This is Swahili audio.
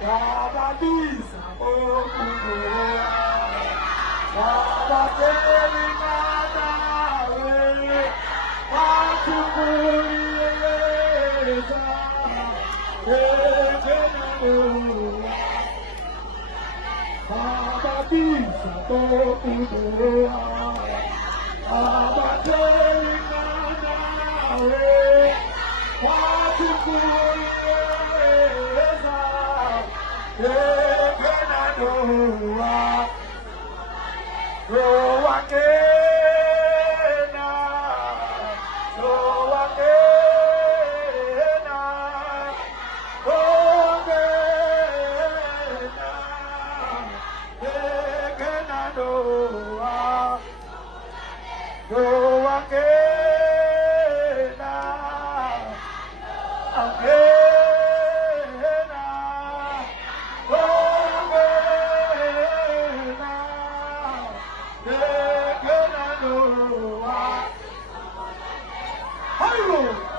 Kababisa okunoa Kabateli nanawe Watukuliyeza Ekenanoa Kababisa okunoa Kabateli nanawe Watukuliyeza Ekenanoa Roakena, Roakena, Roakena, Ekenanoa, Roakena, Akena, Roakena, Ekenanoa. Hello.